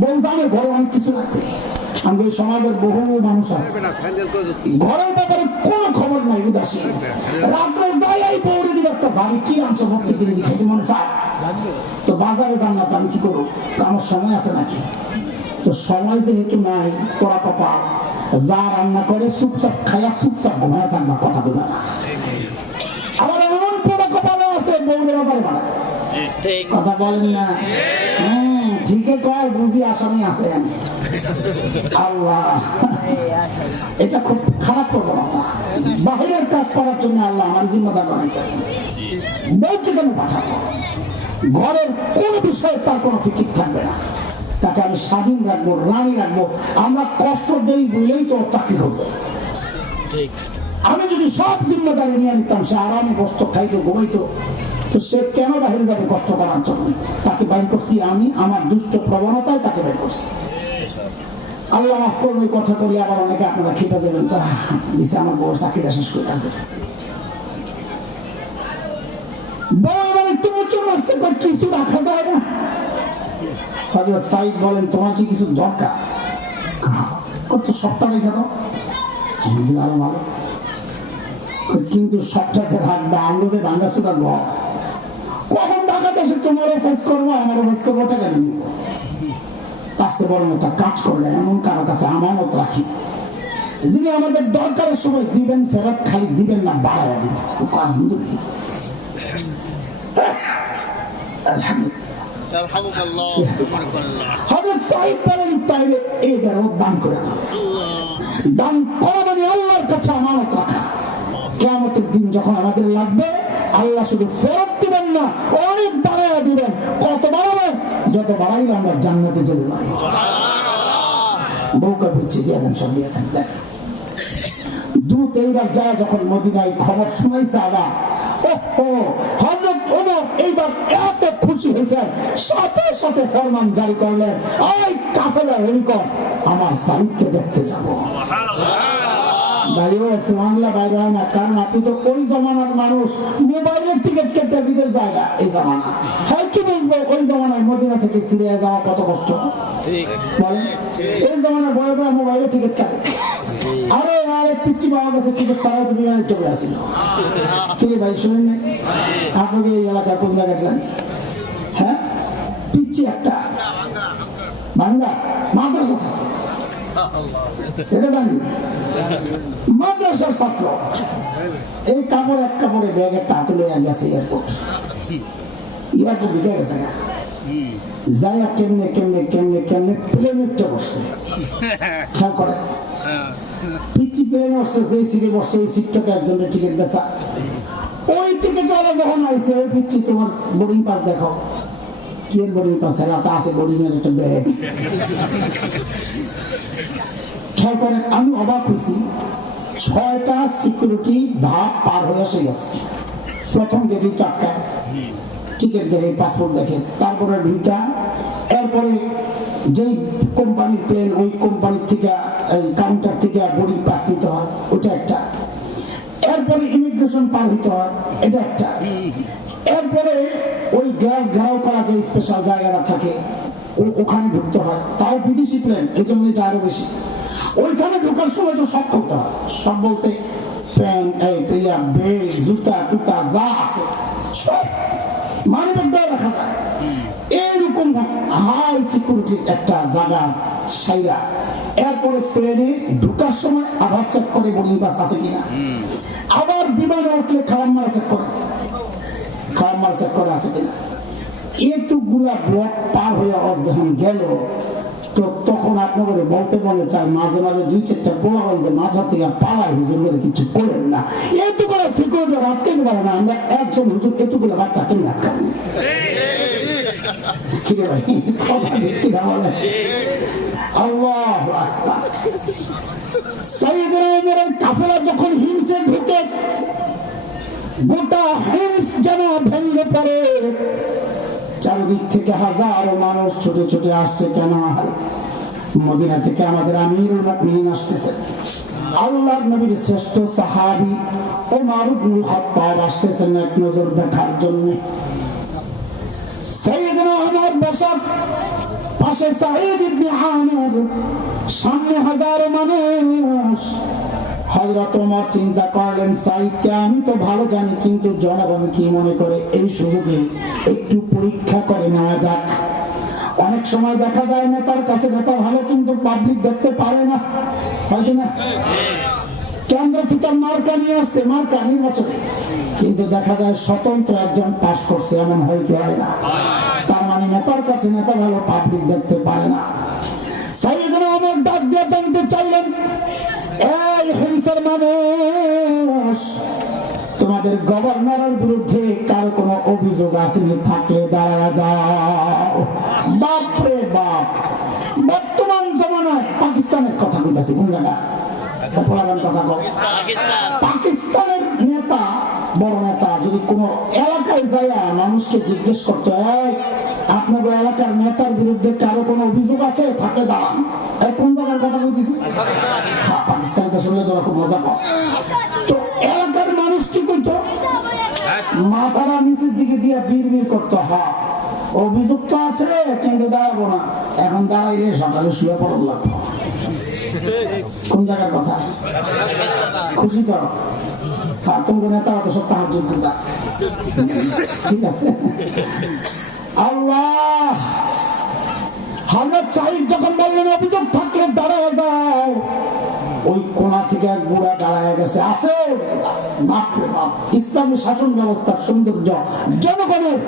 বউ জানে ঘরে অনেক কিছু লাগবে। আমি সমাজের বহু মানুষ আছে ঘরের ব্যাপারে কোনো খবর নাই, উদাসীন। রাত্রে যাই এই বউরে দিকে একটা ভাবি কি আনছো ভক্তি দিকে খেতে মনে চায়, তো বাজারে যান না, তো আমি কি করবো, আমার সময় আছে নাকি? তো সময় যেহেতু নাই, পড়া কপাল, যা রান্না করে চুপচাপ খাইয়া চুপচাপ ঘুমায় থাকবা, কথা দেবে না। আবার এমন পড়া কপালও আছে বউরে বাজারে বাড়ায়, কথা বলেন না? ঠিকই কয়, বুঝি আসামি আছে। আল্লাহ, এটা খুব খারাপ প্রবণতা। বাহিরের কাজ করার জন্য আল্লাহ আমার জিম্মাদার বানাইছে, বউকে কেন পাঠাবো? ঘরের কোন বিষয়ে তার কোনো ফিকির থাকবে না, তাকে আমি স্বাধীন রাখবো, রানী রাখবো। আমরা কষ্ট দেই বলেই তো চাকরি হচ্ছে। আমি যদি সব জিম্মাদারি নিয়ে নিতাম, সে আরামে বসত, খাইতো, ঘুমাইতো, তো সে কেন বাহিরে যাবে কষ্ট করার জন্য? তাকে বাইর করছি আমি, আমার দুষ্ট প্রবণতায় তাকে বের করছি। আল্লাহ মাফ করুন, ওই কথা করলে আবার অনেকে আপনারা খেপে যাবেন, দিছে আমার বউর চাকরিটা শেষ করে কাজে। বউ এবার একটু উঁচু মারছে, কিছু রাখা যায় না। হযরত সাঈদ বলেন, তোমার কি কিছু দরকার? কত সবটা রেখে দাও, আরো ভালো। কিন্তু সবটা যে রাখবে, আঙ্গো যে ভাঙ্গা সুদা ঘর, কখন ঢাকাতে এসে তোমারও সাইজ করবো, আমারও সাইজ করবো, টাকা দিব। তার চেয়ে বরং একটা কাজ করলে এমন কারো কাছে আমানত রাখি, যিনি আমাদের দরকারের সময় দিবেন, ফেরত খালি দিবেন না, বাড়াইয়া দিবেন। হযরত সাঈদ বলেন, তাইলে এই বেরোত দান করে দাও। দান করা মানে আল্লাহর কাছে আমানত রাখা। কিয়ামতের দিন যখন আমাদের লাগবে, আল্লাহ শুধু ফেরত দিবেন না, অনেক বাড়াইয়া দিবেন। কত বাড়াবেন? যত বাড়াইলে আমরা জান্নাতে যেতে পারি। বউকে বুঝছে দিয়ে দেন, সব দিয়ে দেন। দেখ দ্রুত এইবার যায় যখন মদিনায় খবর শুনাইছে, আবার হযরত ওমর এইবার এত খুশি হয়েছে, সাথে সাথে ফরমান জারি করলেন, ওই কাফেলা রেডি কর, আমার সাঈদকে দেখতে যাব। বাইরে সুবহানাল্লাহ, বাইরে হয় না, কারণ আপনি তো ওই জমানার মানুষ, মোবাইলের টিকিট কেটে বিদেশ জায়গা এই জমানা হয় কি বুঝবো? ওই জমানায় মদিনা থেকে সিরিয়া যাওয়া কত কষ্ট বলেন। এই জমানায় বড় বড় মোবাইলের টিকিট কাটে। আরে আরে পিচ্ছি পাওয়া গেছে, টিকিট ছাড়াই তো বিমানের টিকিট আসছিল। কি রে ভাই, শুনেন না? আপনাকে এই এলাকার কোন জায়গায় জানি? হ্যাঁ, পিচ্ছি একটা বাংলা মাদ্রাসা ছাত্র, এটা জানি, মাদ্রাসার ছাত্র। এই কাপড় এক কাপড়ে ব্যাগ একটা হাতে লইয়া গেছে এয়ারপোর্ট ঢুকে গেছে, যাইয়া কেমনে কেমনে কেমনে কেমনে প্লেন উঠতে বসছে। খেয়াল করে, পিচ্ছি প্লেনে বসছে, যে সিটে বসছে ওই সিটটাতে একজনের টিকিট বেচা। ওই টিকিট ওরা যখন আইছে, ওই পিচ্ছি, তোমার বোর্ডিং পাস দেখাও। কি এর বোর্ডিং পাস? রাতে আছে বোর্ডিং এর একটা ব্যাগ। খেয়াল করেন, আমি অবাক হয়েছি, 6টা সিকিউরিটি ধাপ পার হয়ে এসে গেছে। প্রথম গেটে আটকায়, টিকিট দেখে, পাসপোর্ট দেখে, তারপরে ঢুকা, এরপরে যেই কোম্পানির প্লেন, ওই কোম্পানির থেকে কাউন্টার থেকে বোর্ডিং পাস নিতে হয়, ওটা একটা। এরপরে ইমিগ্রেশন পার হইতে হয়, এটা একটা। এরপরে ওই গ্লাস ঘেরাও করা যে স্পেশাল জায়গাটা থাকে, ওখানে ঢুকতে হয়, তাও বিদেশি প্লেন, এই জন্য এটা আরো বেশি। ওইখানে ঢোকার সময় তো সব করতে হয়, সব বলতে প্যান্ট, বেল্ট, জুতা টুতা যা আছে সব মানিব্যাগ দিয়ে রাখা যায়। এইরকম হাই সিকিউরিটির একটা জায়গা সাইরা, এরপরে প্লেনে ঢোকার সময় আবার চেক করে বোর্ডিং পাস আছে কিনা, আবার বিমানে উঠলে খালাম্মার চেক করে, খালাম্মার চেক করে আছে কিনা। এতগুলা ব্লক পার হয়ে যখন গেল, তো তখন আপনাকে বলতে মনে চায়, মাঝে মাঝে 2-4টা বলা হয় যে মাঝা থেকে পালায়, হুজুর করে কিছু করেন না। এতগুলো সিকিউরিটি আটকাতে পারে না, আমরা একজন হুজুর এতগুলো বাচ্চা কেমন আটকাবেন? কিরে ভাই, কথা ঠিক কিনা বলে? আল্লাহু আকবার। সাইয়েদনা ওমরের কাফেলা যখন হিমসে ঢুকে, গোটা হিমস যেন ভেঙে পড়ে। চারিদিক থেকে হাজারো মানুষ ছুটে ছুটে আসছে। কেন? মদিনা থেকে আমাদের আমিরুল মুমিনিন আসতেছে, আল্লাহর নবীর শ্রেষ্ঠ সাহাবী ওমর ইবনুল খাত্তাব আসতেছেন এক নজর দেখার জন্য। সাইয়েদনা ওমর বসা পাশে সাঈদ ইবনে আমির, সামনে হাজারো মানুষ। হযরত ওমর চিন্তা করলেন, সাঈদকে আমি তো ভালো জানি, কিন্তু জনগণ কি মনে করে, এই সুযোগে একটু পরীক্ষা করে নেওয়া যাক। অনেক সময় দেখা যায় নেতার কাছে নেতা ভালো, কিন্তু পাবলিক দেখতে পারে না, হয় না? কেন্দ্র থেকে মার্কা নিয়ে আসছে, মার্কা নির্বাচনে, কিন্তু দেখা যায় স্বতন্ত্র একজন পাস করছে, এমন হয় কি হয় না? তার মানে নেতার কাছে নেতা ভালো, পাবলিক দেখতে পারে না। সাইয়েদনা ওমর ডাক দিয়ে জানতে চাইলেন, এই হিংসার মানুষ, তোমাদের গভর্নরের বিরুদ্ধে কারো কোনো অভিযোগ আছে? থাকলে দাঁড়ায়া যাও। বাপরে বাপ, বর্তমান জমানায় পাকিস্তানের কথা কইতাছি, কোন জায়গা কথা কও, পাকিস্তানের নেতা, বড় নেতা যদি কোন এলাকায় যায় মানুষকে জিজ্ঞেস করতে হয়, আপনার এলাকার নেতার বিরুদ্ধে কারো কোনো অভিযোগ আছে? থাকলে দাঁড়ান। কোন জায়গার কথা কইতেছি? পাকিস্তানকে শুনলে তোরা খুব মজা পাও। তো এলাকার মানুষ কি কইতো? মাথাটা নিচের দিকে দিয়ে বীর বীর করতো, হ্যাঁ অভিযোগ তো আছে, কিন্তু দাঁড়াবো না। এখন দাঁড়াইলে সকালে শুয়ে পড়া লাগবে। কোন জায়গার কথা? খুশি তো? তোমার নেতারা তো সব তাহাজ্জুদ গুজার, ঠিক আছে। আল্লাহ, হযরত সাঈদ যখন বললেন অভিযোগ থাকলে দাঁড়ায় যাও, ওই কোণা থেকে এক বুড়া দাঁড়ায় গেছে, আছে। বাপরে বাপ, ইসলামী শাসন ব্যবস্থার সৌন্দর্য, জনগণের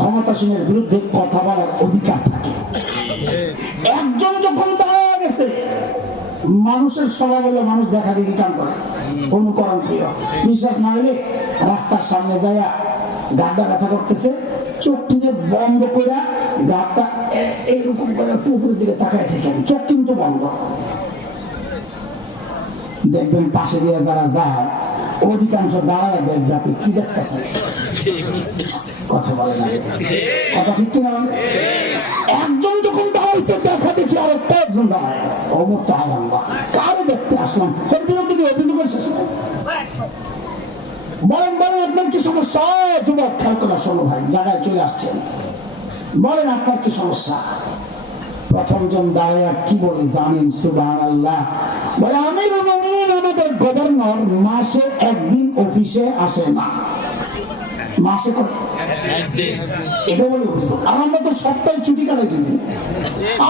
ক্ষমতাসীনের বিরুদ্ধে কথা বলার অধিকার থাকে। একজন যখন দাঁড়ায় গেছে, মানুষের স্বভাব হলো মানুষ দেখা দেখি কাম করে, অনুকরণ প্রিয়। বিশ্বাস না হলে রাস্তার সামনে যায়, গাড্ডা ব্যথা করতেছে, চোখ টিনে বন্ধ করে গাড্ডা এইরকম করে পুকুরের দিকে তাকায় থাকেন, চোখ কিন্তু বন্ধ। দেখবেন পাশে দিয়ে যারা যায় অধিকাংশ দাঁড়ায় দেখবে আপনি কি দেখতেছেন। কথা বলে না, কথা ঠিক কিনা? একজন যখন দাঁড়াইছে, দেখা দেখি আরো কয়েকজন দাঁড়ায় গেছে। অমুক আল্লাহ, কারে দেখতে আসলাম? এর বিরুদ্ধে অভিযোগের শেষ নেই। বলেন বলেন, আপনার কি সমস্যা? যুবক খেয়াল করে শোনো ভাই, জায়গায় চলে আসছেন, বলেন আপনার কি সমস্যা? প্রথম জন দাঁড়ায় কি বলে জানেন? সুবহানাল্লাহ, বলে আমিরুল মুমিনিন, আমাদের গভর্নর মাসে একদিন অফিসে আসে না। মাসে একদিন, এটা বলে অভিযোগ। আর আমরা তো সপ্তাহে ছুটি কাটাই দিন,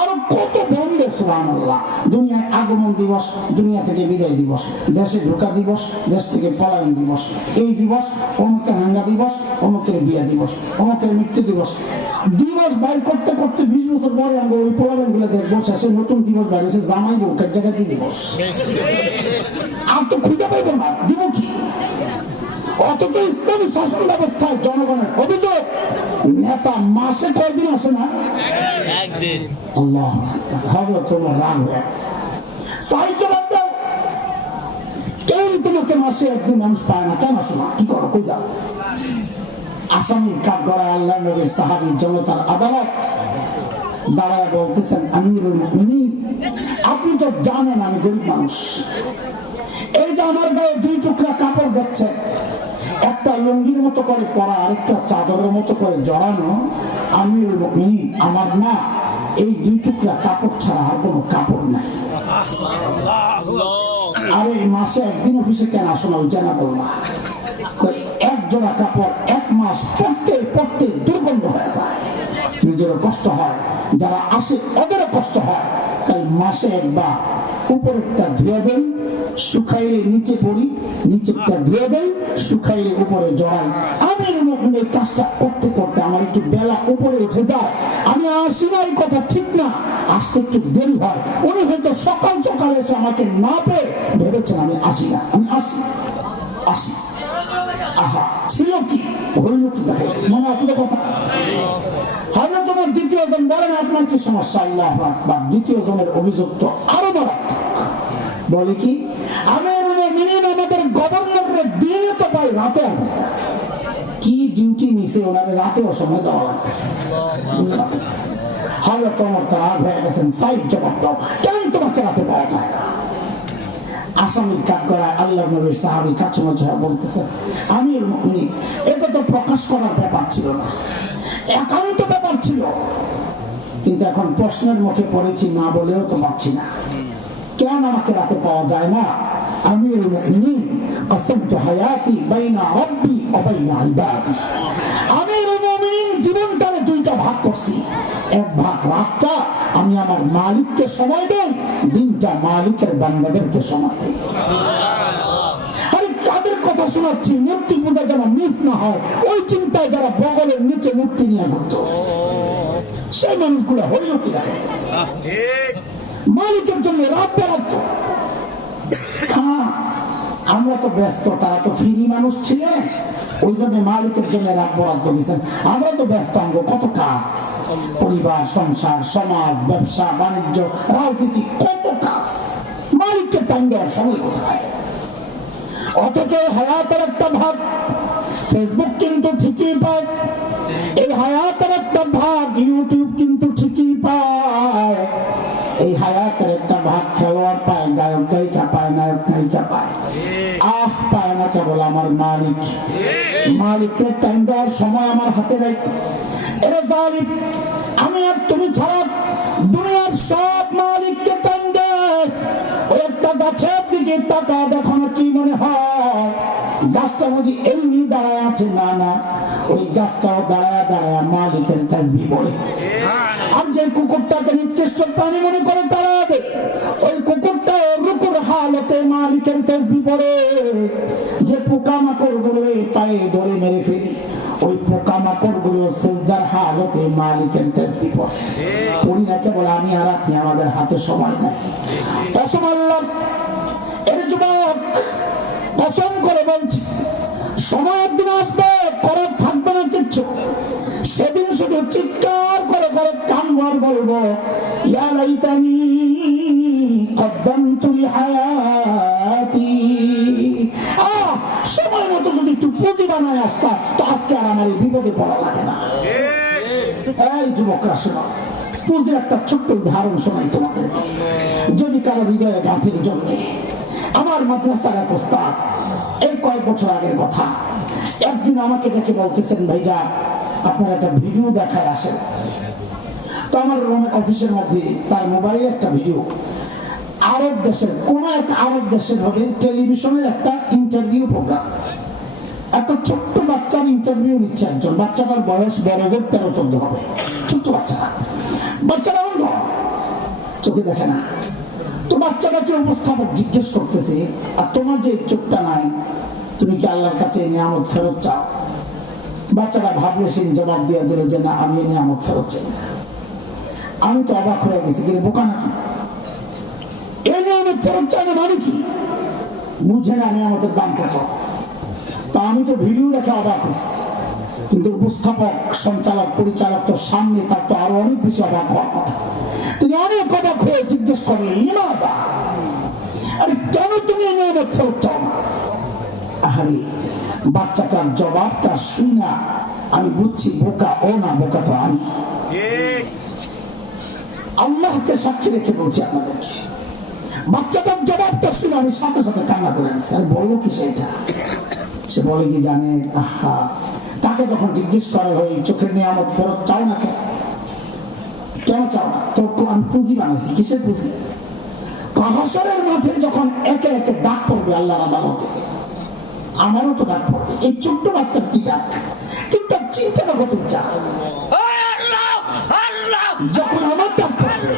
আরো কত বন্ধ। সুবহানাল্লাহ, দুনিয়ায় আগমন দিবস, দুনিয়া থেকে বিদায় দিবস, দেশে ঢোকা দিবস, দেশ থেকে পলায়ন দিবস, এই দিবস, অমুকের হাঙ্গা দিবস, অমুকের বিয়া দিবস, অমুকের মৃত্যু দিবস। দিবস বাইর করতে করতে 20 বছর পরে আমরা ওই পলায়ন গুলো দেখবো, শেষে নতুন দিবস বাইর হয়েছে, জামাই বউ কাছাকাছি দিবস। আর তো খুঁজে পাইবো না, দিব কি? অথচ ইসলামী শাসন ব্যবস্থায় জনগণের অভিযোগ, নেতা মাসে কয়দিন আসে না? একদিন। আল্লাহ, হযরত ওমর রাগ হয়ে গেছে। সাঈদ জবাব দাও, কেন তোমাকে মাসে একদিন মানুষ পায় না? কেন আসো না? কি করো? কই যাও? আসামির কাঠ গড়ায় আল্লাহ নবীর সাহাবী জনতার আদালত দাঁড়ায় বলতেছেন, আমিরুল মুমিনিন, আপনি তো জানেন আমি গরিব মানুষ। এই যে আমার গায়ে 2 টুকরা কাপড় দেখছেন, একটা লুঙ্গির মতো করে পরা, আরেকটা চাদরের মতো করে জড়ানো। আমিরুল মুমিনিন, আমার না এই 2 টুকরা কাপড় ছাড়া আর কোনো কাপড় নাই। আরে মাসে একদিন অফিসে কেন আসো না? ওই জানা বলবা, এক জোড়া কাপড় 1 মাস পরতে পরতে দুর্গন্ধ হয়ে যায়, নিজেরও কষ্ট হয়, যারা আসে ওদেরও কষ্ট হয়। তাই মাসে একবার উপরেরটা ধুয়ে দেন, শুকাইলে নিচে পড়ি, নিচেরটা ধুয়ে দেন, শুকাইলে উপরে জড়াই। আমি এই কাজটা করতে করতে আমার একটু বেলা উপরে উঠে যায়, আমি আসি না, এই কথা ঠিক না, আসতে একটু দেরি হয়। উনি হয়তো সকাল সকাল এসে আমাকে না পেয়ে ভেবেছেন আমি আসি না, আমি আসি আসি। আহা, ছিল কি হইল কি? দেখে মনে আছে তো কথা। হযরত ওমর দ্বিতীয় জন বলেন, আপনার কি সমস্যা? আল্লাহু আকবার। দ্বিতীয় জনের অভিযোগ তো আরো মারাত্মক, বলে কি, আমিরুল মুমিনিন, আমাদের গভর্নরের দিনে তো পাই, রাতে আর কি ডিউটি নিছে, ওনারে রাতেও সময় দেওয়া লাগবে। হযরত ওমর তো রাগ হয়ে গেছেন। সাঈদ জবাব দাও, কেন তোমাকে রাতে পাওয়া যায় না? আসামির কাঠ গড়ায় আল্লাহ নবীর সাহাবী কাছামাছি বলতেছেন, আমিরুল মুমিনিন, এটা তো প্রকাশ করার ব্যাপার ছিল না, একান্ত ব্যাপার ছিল। কিন্তু এখন প্রশ্নের মুখে পড়েছি, না বলেও তো পারছি না। কেন আমাকে রাতে পাওয়া যায় না? আমিরুল মুমিনিন কসমতু হায়াতি বাইনা রাব্বি ওয়া বাইনা ইবাদি। আমিরুল মুমিনিন জীবনটারে দুইটা ভাগ করছি। এক ভাগ রাতটা আমি আমার মালিককে সময় দেই, দিনটা মালিকের বান্দাদেরকে সময় দেই। আরে কাদের কথা শোনাচ্ছি? মূর্তি পূজা যেন মিস না হয়, ওই চিন্তায় যারা বগলের নিচে মূর্তি নিয়ে ঘুরত, সেই মানুষগুলো হইল কি দেখে? মালিকের জন্য রাত বেরাত। হ্যাঁ, আমরা তো ব্যস্ত, তারা তো ফ্রি মানুষ ছিলেন, ওই জন্য মালিকের জন্য রাত বরাদ্দ দিচ্ছেন। আমরা তো ব্যস্ত, আমরা কত কাজ, পরিবার, সংসার, সমাজ, ব্যবসা বাণিজ্য, রাজনীতি, কত কাজ। মালিককে টাইম দেওয়ার সময় কোথায়? অথচ হায়াতের একটা ভাগ ফেসবুক কিন্তু ঠিকই পায়, এই হায়াতের একটা ভাগ ইউটিউব কিন্তু ঠিকই পায়, এই হায়াতের একটা ভাগ খেলোয়াড় পায়, গায়ক গায়িকা পায়, নায়ক নায়িকা পায়। পায় না কেবল আমার মালিক। মালিকের টাইম দেওয়ার সময় আমার হাতে নেই। এরে জালিম, আমি আর তুমি ছাড়া দুনিয়ার সব মালিককে টাইম দেয়। ওই একটা গাছের দিকে তাকা, দেখো না কি মনে হয় গাছটা বুঝি এমনি দাঁড়ায় আছে? না না, ওই গাছটাও দাঁড়ায় দাঁড়ায় মালিকের তাসবিহ পড়ে। আর যে কুকুরটাকে নিকৃষ্ট প্রাণী মনে করে তাড়াবে, ওই কুকুরটা রুকুর হালতে মালিকের তাসবিহ পড়ে। যে পোকামাকড় গুলো পায়ে ধরে মেরে ফেলি, ওই পোকামাকড় গুলো সিজদার হালতে মালিকের তাসবিহ পড়ে। পড়ি না কেবল আমি আর আপনি, আমাদের হাতে সময় নাই। কসম আল্লাহ, এর যুবক কসম করে বলছি, সময় একদিন আসবে, করার থাকবে না কিচ্ছু। সেদিন শুধু চিৎকার করে করে কানবার বলবো, ইয়া লাইতানি কদ্দামতু লিহায়াতি। সময় মতো যদি একটু পুঁজি বানায় আসতাম, তো আজকে আর আমার এই বিপদে পড়া লাগে না। এই যুবকরা শোনো, পুঁজির একটা ছোট্ট উদাহরণ শোনাই তোমাদের। যদি কারো হৃদয়ে গাঁথির জন্যে, আমার মাদ্রাসার এক ওস্তাদ, এই কয়েক বছর আগের কথা, একদিন আমাকে ডেকে বলতেছেন, ভাইজান আপনার একটা ভিডিও দেখায় আসেন। তো আমার অফিসের মধ্যে তার মোবাইলে একটা ভিডিও, আরব দেশের কোন একটা আরব দেশের হবে টেলিভিশনের একটা ইন্টারভিউ প্রোগ্রাম। একটা ছোট্ট বাচ্চার ইন্টারভিউ নিচ্ছে একজন। বাচ্চাটার বয়স বড় 13-14 হবে। ছোট্ট বাচ্চাটা অন্ধ, চোখে দেখে না। তো বাচ্চাটাকে উপস্থাপক জিজ্ঞেস করতেছে, আর তোমার যে চোখটা নাই, তুমি কি আল্লাহর কাছে নিয়ামত ফেরত চাও? বাচ্চাটা ভাবলে সে জবাব দিয়ে দিল যে না, আমি নিয়ামত ফেরত চাই না। আমি তো অবাক হয়ে গেছি, কিন্তু বোকা নাকি? এই নিয়ামত ফেরত চাই না মানে কি? বুঝে না নিয়ামতের দাম কত। তা আমি তো ভিডিও দেখে অবাক হয়েছি, কিন্তু উপস্থাপক, সঞ্চালক, পরিচালক তো সামনে, তার তো আরো অনেক বেশি অবাক হওয়ার কথা। তিনি অনেক অবাক হয়ে জিজ্ঞেস করলেন, লিমাযা? আরে কেন তুমি এই নিয়ামত ফেরত চাও না? আহারে, বাচ্চাটার জবাবটা শুনা আমি বুঝছি বোকা ও না, বোকা তো আমি। আল্লাহকে সাক্ষী রেখে বলছি আপনাদেরকে, বাচ্চাটার জবাবটা শুনে আমি সাথে সাথে কান্না করে দিচ্ছি। আরে বললো কি সেটা? সে বলে কি জানে, আহা, তাকে যখন জিজ্ঞেস করা হয় চোখের নিয়ামত ফেরত চাও না কেন, কেন চাও না? তো আমি পুঁজি বানাইছি। কিসের পুঁজি? হাসরের মাঠে যখন একে একে ডাক পড়বে আল্লাহর আদালতে, আমারও তো ডাক পড়বে। এই ছোট্ট বাচ্চার কি ডাক, কিন্তু তার চিন্তাটা কত ইচ্ছা। যখন আমার ডাক পড়বে,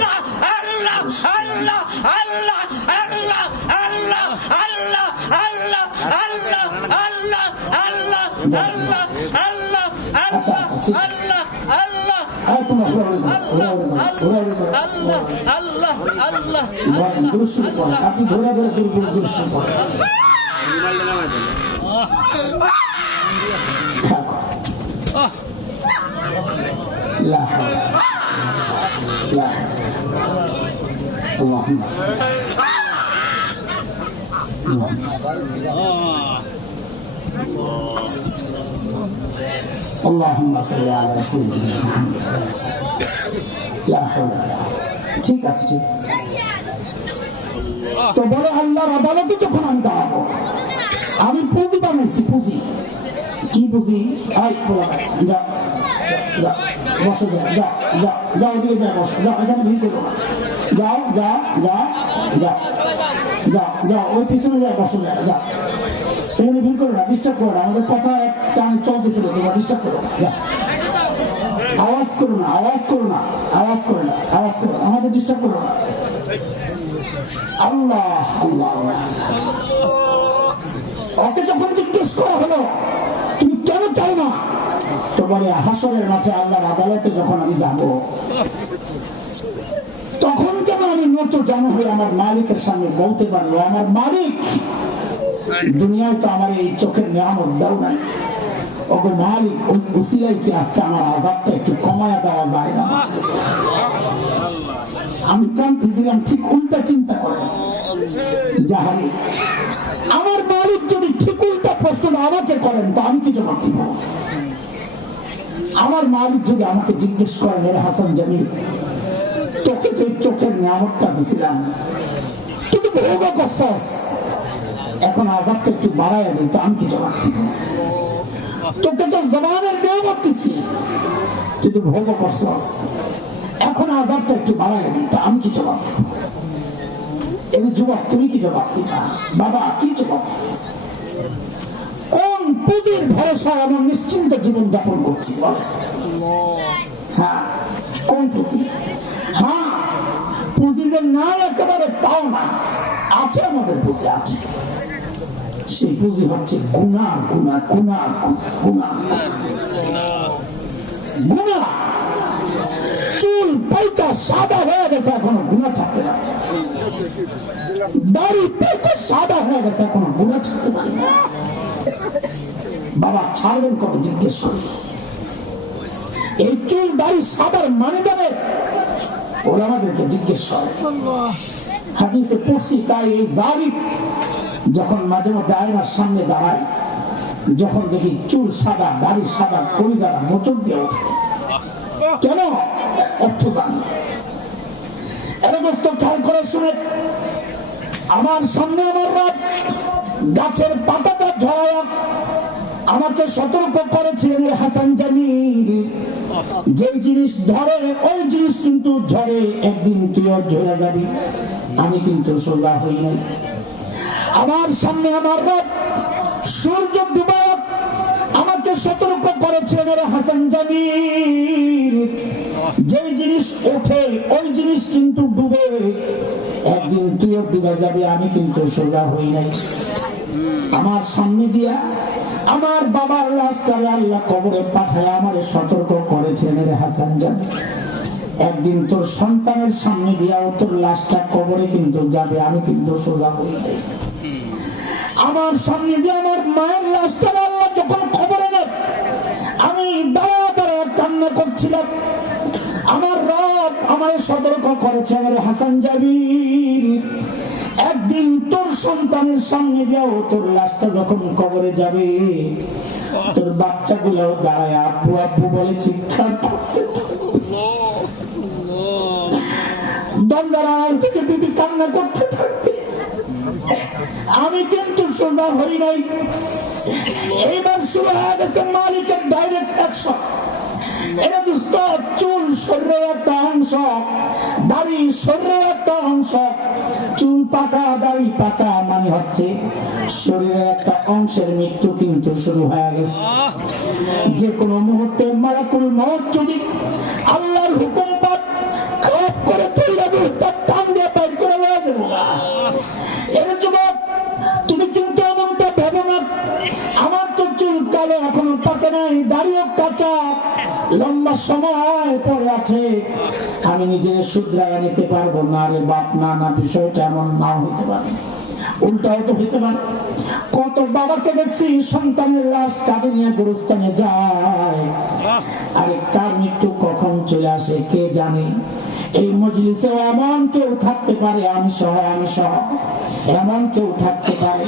আপনি ধরে ধরে দূর করেন। اللهم صل على سيدنا محمد لا حول ولا قوة। ঠিক আছে, ঠিক আছে। তো বলে আল্লাহর আদালতে যখন আমি দাঁড়াবো, আমি পুঁজি বানাইছি। পুঁজি কি? পুঁজি? যা বসো, যাও যাও যাও যাও, ওদিকে যাও, বসো, যাও, এখানে ভিড় করো না, যাও যাও যাও যাও যাও যাও, ওই পিছনে যাও, বসো, যাও যাও, এখানে ভিড় করো না, ডিস্টার্ব করো না, আমাদের কথা এক চানে চলতেছিল, তোমরা ডিস্টার্ব করো না, যাও, আওয়াজ করো না, আওয়াজ করো না, আওয়াজ করো না, আওয়াজ করো, আমাদের ডিস্টার্ব করো না। আল্লাহ আল্লাহ। ওকে যখন জিজ্ঞেস করা হলো তুমি কেন চাও না, তো বলে হাসরের মাঠে আল্লাহর আদালতে যখন আমি যাব, তখন যেন আমি নতুন জানো হয়ে আমার মালিকের সামনে বলতে পারি, ও আমার মালিক, দুনিয়ায় তো আমার এই চোখের নিয়ামত দাও নাই, ওগো মালিক, ওই উসিলাই কি আজকে আমার আযাবটা একটু কমায়া দেওয়া যায় না? আমি জানতেছিলাম ঠিক উল্টা চিন্তা করে, যাহারে আমার মালিক যদি ঠিক উল্টা প্রশ্ন আমাকে করেন তো আমি কি জবাব দিব? আমার মালিক যদি আমাকে জিজ্ঞেস করেন, এর হাসান জামিল, তোকে তো চোখের নিয়ামতটা দিছিলাম, কিন্তু ভোগ করছস, এখন আযাবটা একটু বাড়াইয়া দিই, তো আমি কি জবাব দিব? তোকে তো জবানের নিয়ামত দিছি, তুই তো ভোগ করছস, এখন আযাবটা একটু বাড়াইয়া দিই, তো আমি কি জবাব দিব? এই যুবক তুমি কি জবাব দিবা? বাবা কি জবাব দিবে? কোন পুঁজির ভরসা এমন নিশ্চিন্ত জীবন যাপন করছি বলে? হ্যাঁ, কোন পুঁজি? হ্যাঁ, পুঁজি যে নাই একেবারে তাও না, আছে, আমাদের পুঁজি আছে, সেই পুঁজি হচ্ছে গুনাহ, গুনাহ, গুনাহ, গুনাহ, গুনাহ। চুল পাইটা সাদা হয়ে গেছে, এখনো গুনাহ ছাড়তে পারে, দাড়ি পাইটা সাদা হয়ে গেছে, এখনো গুনাহ ছাড়তে পারি না। বাবা ছাড়বেন কবে জিজ্ঞেস করি? এই চুল দাড়ি সাদার মানে জানে? ওরা আমাদেরকে জিজ্ঞেস করে, হাদিসে পড়ছি, তাই এই জালিম যখন মাঝে মধ্যে আয়নার সামনে দাঁড়ায়, যখন দেখি চুল সাদা, দাড়ি সাদা, কলিজাটা মোচড় দিয়ে ওঠে, কেন? অর্থ জানি। এর দোস্ত খেয়াল করে শুনে, আমার সামনে আমার রাত গাছের পাতাটা ঝরায়া আমাকে সতর্ক করেছিলেন, হাসান জামিল, যে জিনিস ধরে ওই জিনিস কিন্তু ঝরে, একদিন তুইও ঝরে যাবি, আমি কিন্তু সোজা হই নাই। আমার সামনে আমার রাত সূর্য ডুবায়া আমাকে সতর্ক করেছিলেন, হাসান জামিল, যে জিনিস ওঠে ওই জিনিস কিন্তু ডুবে, একদিন তুইও ডুবে যাবে, আমি কিন্তু সোজা হই নাই। আমার সামনে দিয়া আমার বাবার লাশটারে আল্লাহ কবরে পাঠায় আমারে সতর্ক করেছেন, রে হাসান জামিল, একদিন তোর সন্তানের সামনে দিয়াও তোর লাশটা কবরে কিন্তু যাবে, আমি কিন্তু সোজা হই নাই। আমার সামনে দিয়ে আমার মায়ের লাশটা আল্লাহ যখন খবরে নেন, আমি দাঁড়া দাঁড়া কান্না করছিলাম, আমার রব আমায় সতর্ক করেছেন, রে হাসান জামিল, একদিন তোর সন্তানের সামনে দিয়েও তোর লাশটা যখন কবরে যাবে, তোর বাচ্চাগুলোও দাঁড়ায় আব্বু আব্বু বলে চিৎকার করতে থাকবে, দরজার আড়াল থেকে বিবি কান্না করতে থাকবে, আমি কিন্তু সোজা হই নাই। এইবার শুরু হয়ে গেছে মালিকের ডাইরেক্ট অ্যাকশন। এটা দোস্ত, চুল শরীরের একটা অংশ, দাড়ি শরীরের একটা অংশ, চুল পাকা দাড়ি পাকা মানে হচ্ছে শরীরের একটা অংশের মৃত্যু কিন্তু শুরু হয়ে গেছে। যে কোনো মুহূর্তে মালাকুল মউত যদি আল্লাহর হুকুম পাক খাপ করে তৈরি তার টান দিয়ে বাইর করে লয়ে যাবো না। এর যুবক তুমি কিন্তু এমনটা ভেবো না, আমার তো চুল কালো এখনো পাকে নাই, দাড়িও কাঁচা, লম্বা সময় পরে আছে, আমি নিজের শুধরাইয়া নিতে পারবো না। রে বাপ, না না, বিষয়টা এমন নাও হইতে পারে, উল্টাও তো হইতে পারে। কত বাবাকে দেখছি সন্তানের লাশ কাঁধে নিয়ে গোরস্থানে যায়, আরে কার মৃত্যু কখন চলে আসে কে জানে। এই মজলিসেও এমন কেউ থাকতে পারে, আমি সহ এমন কেউ থাকতে পারে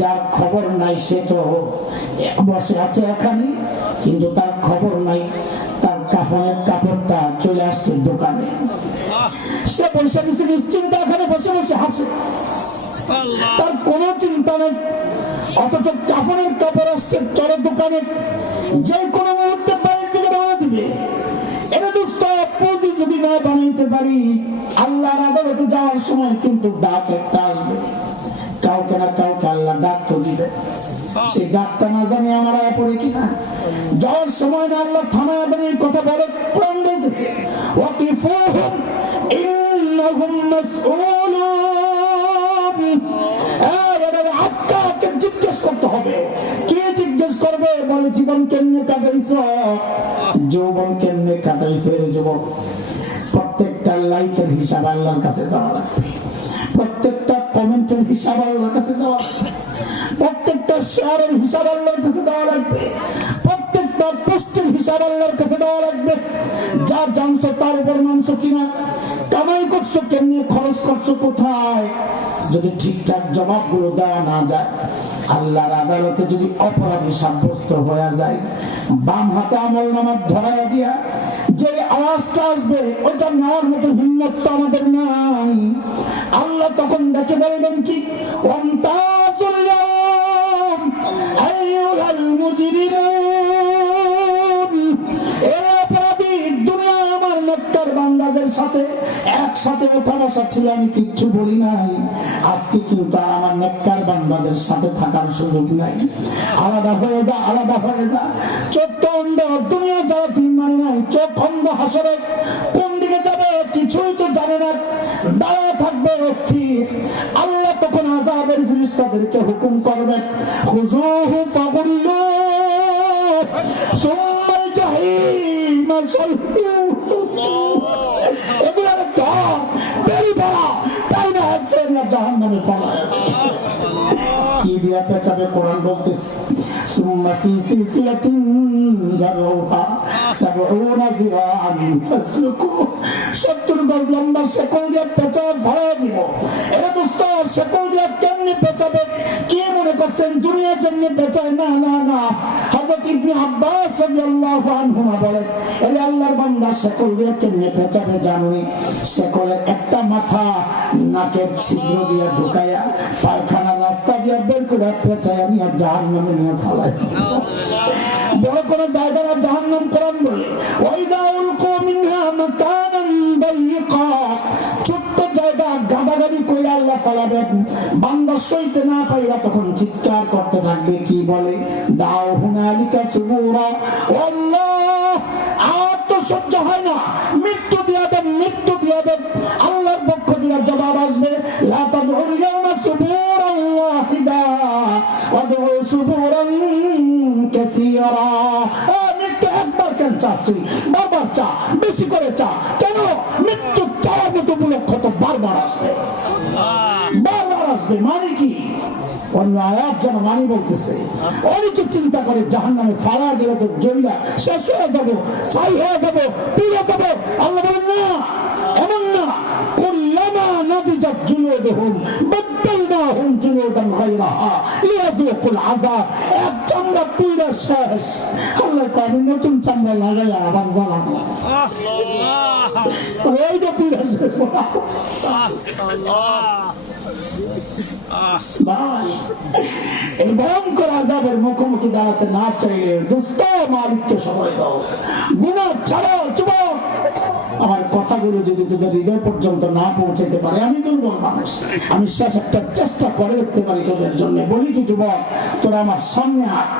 যার খবর নাই, সে তো বসে আছে এখানে, কিন্তু তার খবর নাই তার কাফনের কাপড়টা চলে আসছে দোকানে, সে পয়সা কিছু নিশ্চিন্তা এখানে বসে বসে হাসে, তার কোনো চিন্তা নেই। অথচ কাফনের কাপড় আসছে চলে দোকানে, যে কোনো মুহূর্তে বাড়ির দিকে রওনা দিবে, না বানাইতে পারি, আল্লাহর আদালতে যাওয়ার সময় কিন্তু ডাক একটা আসবে, কাউকে না কাউকে আল্লাহ ডাক তো দিবে। সেই ডাকটা না জানি আমার পড়ে কিনা, যাওয়ার সময় না আল্লাহ থামায়া দেন এই কথা বলে। কোরআন বলতেছে ওয়াকিফুহুম ইন্নাহুম মাসউলুন, আত্মাকে জিজ্ঞেস করতে হবে। কে জিজ্ঞেস করবে? বলে জীবন কেমনে কাটাইছো, যৌবন কেমনে কাটাইছো। এই যুবক, প্রত্যেকটা লাইকের হিসাব আল্লাহর কাছে দেওয়া লাগবে, প্রত্যেকটা কমেন্টের হিসাব আল্লাহর কাছে দেওয়া লাগবে, প্রত্যেকটা শেয়ারের হিসাব আল্লাহর কাছে দেওয়া লাগবে, প্রত্যেকটা পোস্টের হিসাব আল্লাহর কাছে দেওয়া লাগবে। যা জানছো তার উপর মানছো কিনা, কামাই করছো কেমনি, খরচ করছো কোথায়, যদি ঠিকঠাক জবাবগুলো দেওয়া না যায়, আল্লাহর আদালতে যদি অপরাধী সাব্যস্ত হয়ে যায়, বাম হাতে আমল নামা ধরাইয়া দিয়া যে আওয়াজটা আসবে ওইটা নেওয়ার মতো হিম্মত তো আমাদের নাই। আল্লাহ তখন ডেকে বলবেন কি, ওয়ামতাজুল ইয়াওম আইয়ুহাল মুজরিমুন, এই অপরাধী দুনিয়া আমার নেককার বান্দাদের সাথে একসাথে ওঠা বসা ছিল, আমি কিচ্ছু বলি নাই, আজকে কিন্তু আর আমার নেককার বান্দাদের সাথে থাকার সুযোগ নাই। আলাদা হয়ে যা, আলাদা হয়ে যা। চোখ তো অন্ধ, দুনিয়া যাওয়া তিন মানে নাই, চোখ অন্ধ, হাসরে কোন দিকে যাবে কিছুই তো জানে না, দাঁড়া থাকবে অস্থির। আল্লাহ তখন আযাবের ফেরেশতাদেরকে হুকুম করবেন, খুযুহু ফাগুল্লুহু সুম্মাল জাহিমা সাল্লুহু, এগুলা ধর, বেরি বড়া টাইনা আছে জাহান্নামে ফেলায়। কি দিয়া পেঁচাবে? কোরআন বলতেছে সুম্মা ফি সিলসিলাতিন যারউহা ৭০ যিরাআন ফাসলুকু, ৭০ গজ লম্বা শেকল দিয়ে পেঁচায় ফেলায় দিব। এরা দোস্ত, শেকল দিয়ে কেমনে পেঁচাবে? কি মনে করছেন দুনিয়া যেমনি পেঁচায়? না না না, হযরত ইবনে আব্বাস রাদিয়াল্লাহু আনহুমা বলেন, এরে আল্লাহর বান্দা শেকল দিয়ে কেমনে পেঁচাবে জানুনি? শেকলের একটা মাথা নাকের ছিদ্র দিয়ে ঢুকাইয়া পায়খানার রাস্তা দিয়ে বের করে পেঁচাইয়া নিয়ে জাহান্নামে নিয়ে ফেলায়। বড় কোনো জায়গা না জাহান্নাম। কোরআন বলে ওয়াইদা উলকু মিনহা মাকানান দায়িকা, ছোট্ট জায়গা গাদাগাদি কইরা আল্লাহ ফেলাবেন, বান্দা সইতে না পাইরা তখন চিৎকার করতে থাকবে। কি বলে? দাও হুনালিকা সুবুরা, আল্লাহ আর তো সহ্য হয় না, মৃত্যু দিয়া দেন, মৃত্যু দিয়া দেন। আল্লাহর পক্ষ দিয়ে জবাব আসবে, লা তাদউল ইয়াওমা সুবুরান ওয়াহিদা ওয়াদউ সুবুরান কাসীরা। মৃত্যু একবার কেন চাস তুই? বারবার চা, বেশি করে চা। কেন? মৃত্যু চাওয়ার মতো মুলক্ষ তো বারবার আসবে, বারবার আসবে। মানে কি? অন্য আয়াত যেন মানি বলতেছে, অনেকে চিন্তা করে জাহান্নামে ফাড়া দিলে তো জয়লা শেষ হয়ে যাবো, ছাই হয়ে যাবো, পুড়ে যাবো। আল্লাহ বলেন না, এমন না। কুল্লামা নাদিজাত জুলুদুহুম বাদদালনাহুম জুলুদান গায়রাহা লিয়াযুকুল আযাব। এক চামড়া পুড়ে শেষ, আল্লাহ কয় আমি নতুন চামড়া লাগাইয়া আবার জ্বালাবো। ওইটা পুড়ে শেষ। ভাই, এই ভয়ঙ্কর আযাবের মুখোমুখি দাঁড়াতে না চাইলে দোস্ত মালিককে সময় দাও, গুনাহ ছাড়ো। যুবক, আমার কথাগুলো যদি তোদের হৃদয় পর্যন্ত না পৌঁছাতে পারে, আমি দুর্বল মানুষ, আমি শেষ একটা চেষ্টা করে দেখতে পারি তোদের জন্য। বলি কি যুবক, তোরা আমার সামনে আয়,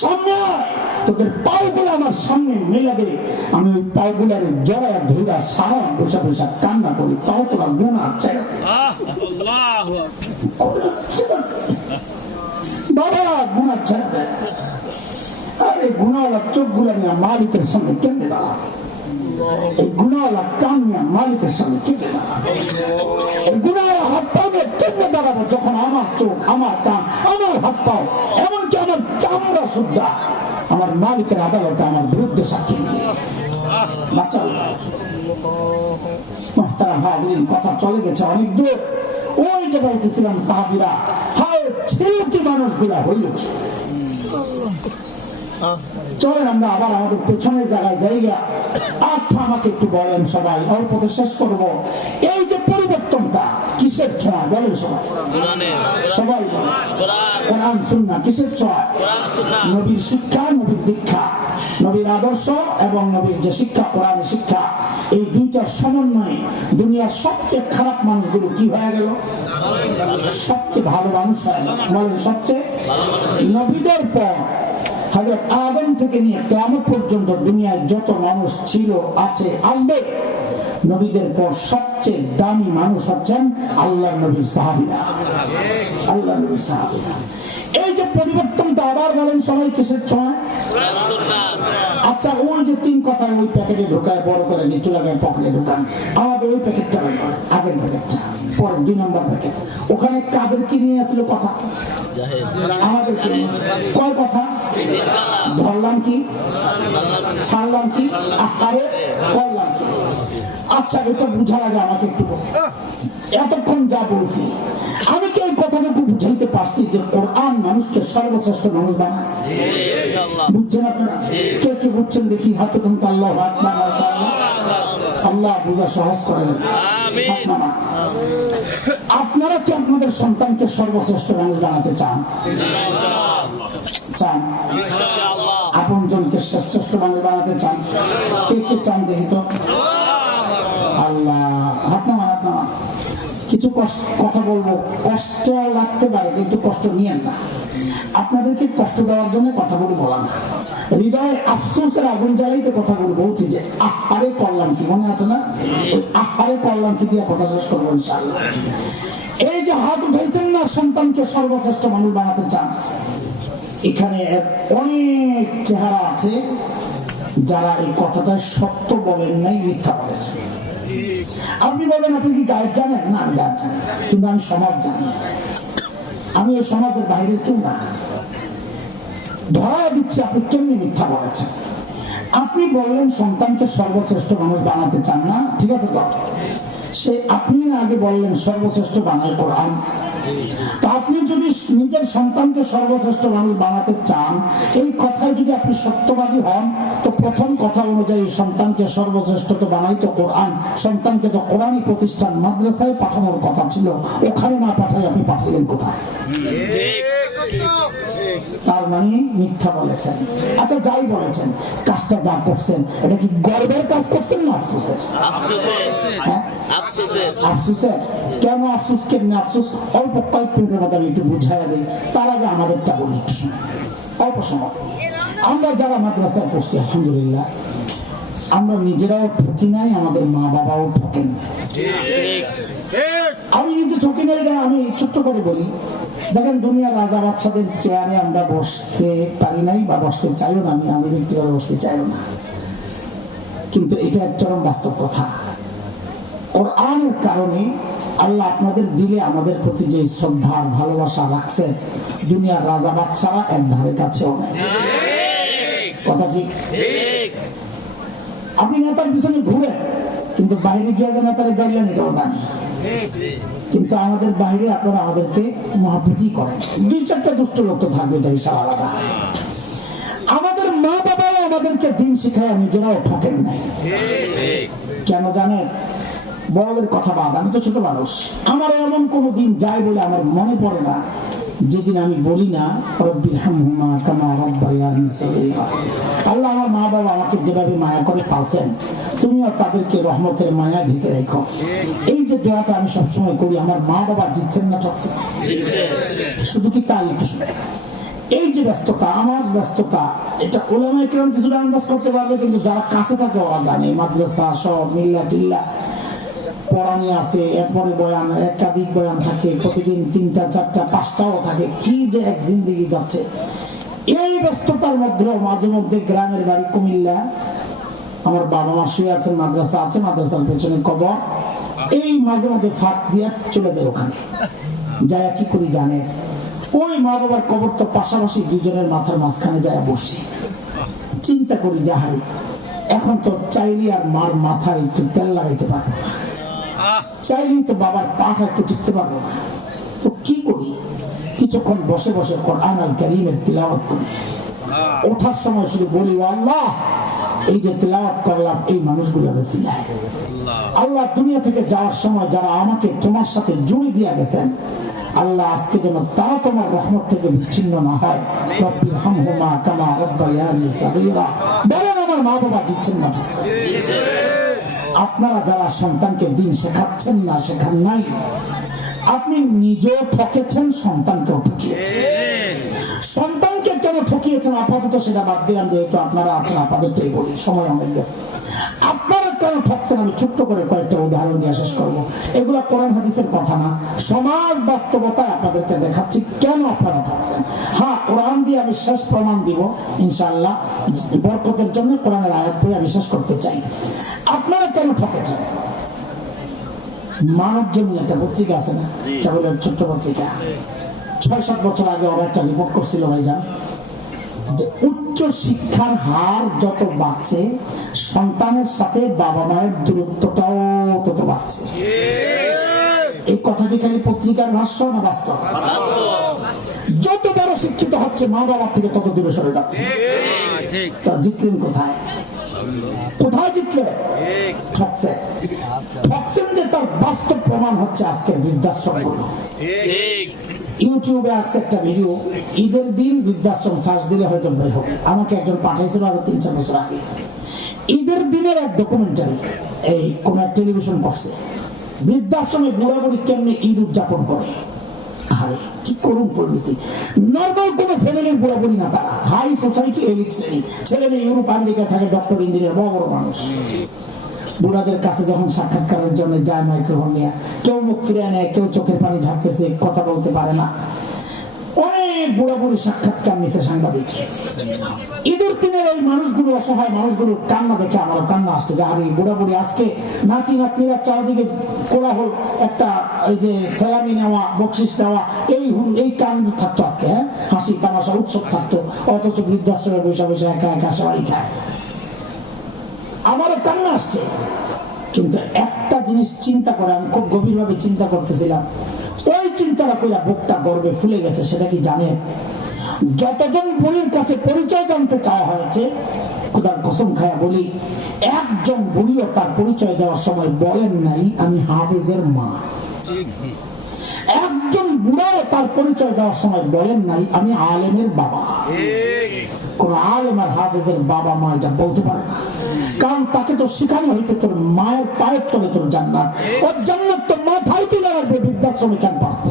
সামনে আয়, তোদের পাওগুলো আমার সামনে মেলে দে, আমি ওই পাওগুলারে জড়ায়া ধইরা সারা বসা বসা কান্না করি, তাও তোরা গুনাহ ছেড়ে দে। বাবা গুনাহ ছেড়ে দে। আরে গুনাহওয়ালা চোখগুলা নিয়ে মালিকের সামনে কেমনে দাঁড়াবে? এই গুনাহওয়ালা কান নিয়ে মালিকের সামনে কেমনে দাঁড়াবে? এই গুনাহওয়ালা হাত পা নিয়ে কেমনে দাঁড়াবো যখন আমার চোখ, আমার কান, আমার হাত পাও, এমনকি আমার চামড়া সুদ্ধা আমার মালিকের আদালতে আমার বিরুদ্ধে সাক্ষী দিবে? বাঁচাও। মুহতারাম হাজিরিন, কথা চলে গেছে অনেক দূর। ওই যে বলতেছিলাম সাহাবীরা, হায় ছিল কি মানুষগুলা, হইল কি? চলেন আমরা আবার আমাদের পেছনের জায়গায় জায়গা। আচ্ছা, আমাকে একটু বলেন সবাই, অল্পতে শেষ করবো। এই যে পরিবর্তনটা কিসের ছোঁয়া বলেন সবাই? সবাই বলেন কোরআন সুন্নাহ। কিসের ছোঁয়া? নবীর শিক্ষা, নবীর দীক্ষা। নবীর আদর্শ এবং নবীর যে শিক্ষা, কোরআনের শিক্ষা, এই দুইটার সমন্বয়ে দুনিয়ার সবচেয়ে খারাপ মানুষগুলো কি হয়ে গেল? সবচেয়ে ভালো মানুষ হয়ে গেল। বলেন সবচেয়ে, নবীদের পর হযরত আদম থেকে নিয়ে কিয়ামত পর্যন্ত দুনিয়ায় যত মানুষ ছিল, আছে, আসবে, নবীদের পর সবচেয়ে দামি মানুষ হচ্ছেন আল্লাহর নবীর সাহাবীরা। আল্লাহর নবীর সাহাবীরা। এই যে পরিবর্তনটা আবার বলেন সবাই কিসের ছোঁয়া? আচ্ছা, ওই যে তিন কথা ওই প্যাকেটে ঢোকায়, বড় করে নিচু লাগায়, পকেটে ঢোকান, আমাদের ওই প্যাকেটটা বের করেন, আগের প্যাকেটটা, পরে 2 নম্বর প্যাকেট। ওখানে কাদের কি নিয়ে আসলো কথা? আমাদের কি কয় কথা? ধরলাম কি, ছাড়লাম কি, আরে করলাম কি? আচ্ছা, এটা বুঝার আগে আমাকে একটু এতক্ষণ যা বলছি, আমি কি এই কথাটুকু বুঝাইতে পারছি যে কোরআন মানুষকে সর্বশ্রেষ্ঠ মানুষ বানায়? বুঝছেন আপনারা? কে কে বুঝছেন দেখি হাত উঠান তো। আল্লাহু আকবার, মাশাআল্লাহ। আল্লাহ বুঝা সহজ করে দেন। আপনারা কি আপনাদের সন্তানকে সর্বশ্রেষ্ঠ মানুষ বানাতে চান? চান? আপনজনকে শ্রেষ্ঠ মানুষ বানাতে চান? কে কে চান দেখি তো? আল্লাহ, হাত নামান, হাত নামান। কিছু কথা বলবো, কষ্ট লাগতে পারে, কিন্তু কষ্ট নিয়েন না। আপনাদেরকে কষ্ট দেওয়ার জন্য কথাগুলো বলা না, হৃদয়ে আফসোসের আগুন জ্বালাইতে কথাগুলো বলছি যে আহারে করলাম কি, মনে আছে না? ওই আহারে করলাম কি দিয়ে কথা শেষ করবো ইনশাআল্লাহ। এই যে হাত উঠাইছেন না, সন্তানকে সর্বশ্রেষ্ঠ মানুষ বানাতে চান, এখানে অনেক চেহারা আছে যারা এই কথাটা সত্য বলেন নাই, মিথ্যা বলেছেন। আপনি বলেন আপনি কি গায়েব জানেন? না, আমি গায়েব জানি, কিন্তু আমি সমাজ জানি। আমি এই সমাজের বাইরে কেউ না। ধরা দিচ্ছে আপনি কেমনি মিথ্যা বলেছেন। আপনি বললেন সন্তানকে সর্বশ্রেষ্ঠ মানুষ বানাতে চান না, ঠিক আছে তো? সে আপনি আগে বললেন সর্বশ্রেষ্ঠ বানায় কোরআন। তা আপনি যদি নিজের সন্তানকে সর্বশ্রেষ্ঠ মানুষ বানাতে চান, এই কথায় যদি আপনি সত্যবাদী হন, তো প্রথম কথা অনুযায়ী সন্তানকে সর্বশ্রেষ্ঠ তো বানাইতো কোরআন। সন্তানকে তো কোরআনী প্রতিষ্ঠান, মাদ্রাসায় পাঠানোর কথা ছিল, ওখানে না পাঠাই আপনি পাঠাইলেন কোথায়? তার মানে মিথ্যা বলেছেন। আচ্ছা, যাই বলেছেন, কাজটা যা করছেন এটা কি গর্বের কাজ করছেন না আফসোসের? আফসোসের। কেন আফসোস? কেমনি আফসোস? অল্প কয়েক মিনিটের মধ্যে আমি একটু বুঝাইয়া দিই। তার আগে আমাদেরটা বলি একটু শুনে। অল্প সময় আমরা যারা মাদ্রাসায় পড়ছি, আলহামদুলিল্লাহ, আমরা নিজেরাও ঠকি নাই, আমাদের মা বাবাও ঠকেন নাই। আমি নিজে ঠকি নাই, আমি ছোট্ট করে বলি। দেখেন, দুনিয়ার রাজা বাদশাদের চেয়ারে আমরা বসতে পারি নাই, বা বসতে চাইও না। আমি ব্যক্তিগত বসতে চাইও না, কিন্তু এটা এক চরম বাস্তব কথা। কোরআনের কারণে আল্লাহ আপনাদের দিলে আমাদের প্রতি যে শ্রদ্ধা ভালোবাসা রাখছেন, দুনিয়ার রাজা বাদশারা এক ধারে কাছেও নাই। কথা ঠিক? আপনি নেতার পিছনে ঘুরে, কিন্তু বাইরে গিয়ে যে নেতারে গাইলেন এটাও জানি, কিন্তু আমাদের বাইরে আপনারা আমাদেরকে মহাব্বতই করেন। 2-4টা দুষ্ট লোক তো থাকবে, তাই সব আলাদা। আমাদের মা বাবাও আমাদেরকে দিন শিখায়, নিজেরাও ঠকেন নাই। কেন জানেন? বড়দের কথা বাদ, আমি তো ছোট মানুষ। আমার এমন কোন দিন যায় বলে আমার মনে পড়ে না যেদিন আমি বলি না রব্বির হামহুমা কামা রাব্বায়ানি সগীরা। আল্লাহ, আমার মা বাবা আমাকে যেভাবে মায়া করে পালছেন, তুমিও তাদেরকে রহমতের মায়া ঢেকে রেখো। এই যে দোয়াটা আমি সবসময় করি, আমার মা বাবা জিতছেন না ঠকছেন? শুধু কি তাই? একটু শুনে। এই যে ব্যস্ততা, আমার ব্যস্ততা, এটা উলামায়ে কেরাম কিছুটা আন্দাজ করতে পারবে, কিন্তু যারা কাছে থাকে ওরা জানে। মাদ্রাসা সব মিল্লা টিল্লা পড়ানি আছে, এরপরে বয়ান, একাধিক বয়ান থাকে, প্রতিদিন 3টা 4টা 5টাও থাকে। কি যে এক জিন্দেগি যাচ্ছে। এই ব্যস্ততার মধ্যেও মাঝে মধ্যে গ্রামের বাড়ি কুমিল্লা, আমার বাবা মা শুয়ে আছেন, মাদ্রাসা আছে, মাদ্রাসার পেছনে কবর, এই মাঝে মধ্যে ফাঁক দিয়ে চলে যায় ওখানে। যায় কি করি জানে? ওই মা বাবার কবর তো পাশাপাশি, দুজনের মাথার মাঝখানে যায় বসছি। চিন্তা করি, যাহাই এখন তো চাইলে আর মার মাথায় একটু তেল লাগাইতে পারবো না, চাইলেই তো বাবার পাটা একটু টিকতে পারবো না। তো কি করি? কিছুক্ষণ বসে বসে কোরআন আল কারীমের তিলাওয়াত করি। ওঠার সময় শুধু বলি, আল্লাহ, এই যে তিলাওয়াত করলাম এই মানুষগুলোর উসিলায়, আল্লাহ, দুনিয়া থেকে যাওয়ার সময় যারা আমাকে তোমার সাথে জুড়ে দিয়ে গেছেন, আল্লাহ আজকে যেন তারা তোমার রহমত থেকে বিচ্ছিন্ন না হয়। রব্বিরহামহুমা কামা রাব্বায়ানি সাগীরা। বলেন আমার মা বাবা দিচ্ছেন না ঠকছেন? আপনারা যারা সন্তানকে দিন শেখাচ্ছেন না, শেখান নাই, আপনি নিজেও ঠকেছেন, সন্তানকেও ঠকিয়েছেন। সন্তানকে কেন ঠকিয়েছেন আপাতত সেটা বাদ দিলাম, যেহেতু আপনারা আছেন আপাততই বলি, সময় অনেক গেছে। আপনারা কেন ঠকছেন আমি ছোট্ট করে কয়েকটা উদাহরণ দিয়ে শেষ করবো। এগুলা কোরআন হাদিসের কথা না, সমাজ বাস্তবতায় আপনাদেরকে দেখাচ্ছি কেন আপনারা ঠকছেন। হ্যাঁ, কোরআন দিয়ে আমি শেষ প্রমাণ দিব ইনশাআল্লাহ, বরকতের জন্য কোরআনের আয়াত পড়ে আমি শেষ করতে চাই। আপনারা কেন ঠকেছেন? মানব জমিন একটা পত্রিকা আছে না, কেবলের ছোট্ট পত্রিকা, ৬-৭ বছর আগে ওরা একটা রিপোর্ট করছিল ভাইজান, যে উচ্চ শিক্ষার হার যত বাড়ছে, সন্তানের সাথে বাবা মায়ের দূরত্বটাও তত বাড়ছে। এই কথা কি খালি পত্রিকার ভাষ্য না বাস্তব? যত বড় শিক্ষিত হচ্ছে মা বাবার থেকে তত দূরে সরে যাচ্ছে। তা জিতলেন কোথায়? কোথায় জিতলেন? ঠকছেন। ঠকছেন যে তার বাস্তব প্রমাণ হচ্ছে আজকের বৃদ্ধাশ্রমগুলো। ইউটিউবে আসছে একটা ভিডিও, ঈদের দিন বৃদ্ধাশ্রম সার্চ দিলে হয়তো বের হবে। আমাকে একজন পাঠাইছিল আরো 3-4 বছর আগে। ঈদের দিনের এক ডকুমেন্টারি, এই কোন এক টেলিভিশন করছে, বৃদ্ধাশ্রমে বুড়া বুড়ি কেমনে ঈদ উদযাপন করে। আরে কি করুন পরিণতি! নর্মাল কোন ফ্যামিলির বুড়া বুড়ি না, তারা হাই সোসাইটি, এলিট শ্রেণী, ছেলে মেয়ে ইউরোপ আমেরিকা থাকে, ডক্টর ইঞ্জিনিয়ার, বড় বড় মানুষ। বুড়াদের কাছে যখন সাক্ষাৎকারের জন্য যায় মাইক্রোফোন নিয়ে, কেউ মুখ ফিরে নেয়, কেউ চোখের পানি ঝাড়তেছে, কথা বলতে পারে না। অনেক বুড়া বুড়ি সাক্ষাৎকার নিছে সাংবাদিক। ঈদের দিনের ওই মানুষগুলো, অসহায় মানুষগুলোর কান্না দেখে আমারও কান্না আসছে। যাহারি বুড়া বুড়ি আজকে নাতি নাতনিরা চারদিকে কোলাহল, একটা এই যে সালামি নেওয়া, বকশিস দেওয়া, এই কাণ্ড থাকতো আজকে। হ্যাঁ, হাসি তামাশা উৎসব থাকতো, অথচ বৃদ্ধাশ্রমে বসে বসে একা একা সবাই খায়। আমারও কান্না আসছে। কিন্তু একটা জিনিস চিন্তা করে, আমি খুব গভীরভাবে চিন্তা করতেছিলাম, ওই চিন্তাটা কইরা বুকটা গর্বে ফুলে গেছে। সেটা কি জানেন? যতজন বুড়ির কাছে পরিচয় জানতে চাওয়া হয়েছে, খোদার কসম খায়া বলি, একজন বুড়িও তার পরিচয় দেওয়ার সময় বলেন নাই আমি হাফেজের মা। একজন বুড়াও তার পরিচয় দেওয়ার সময় বলেন নাই আমি আলেমের বাবা। কোন আলেম আর হাফেজের বাবা মা এটা বলতে পারে না, কারণ তাকে তো শেখানো হয়েছে তোর মায়ের পায়ের তলে তোর জান্নাত, ওর জান্নাত তো মাথায় তুলে রাখবে, বৃদ্ধাশ্রমে কেন পারবে।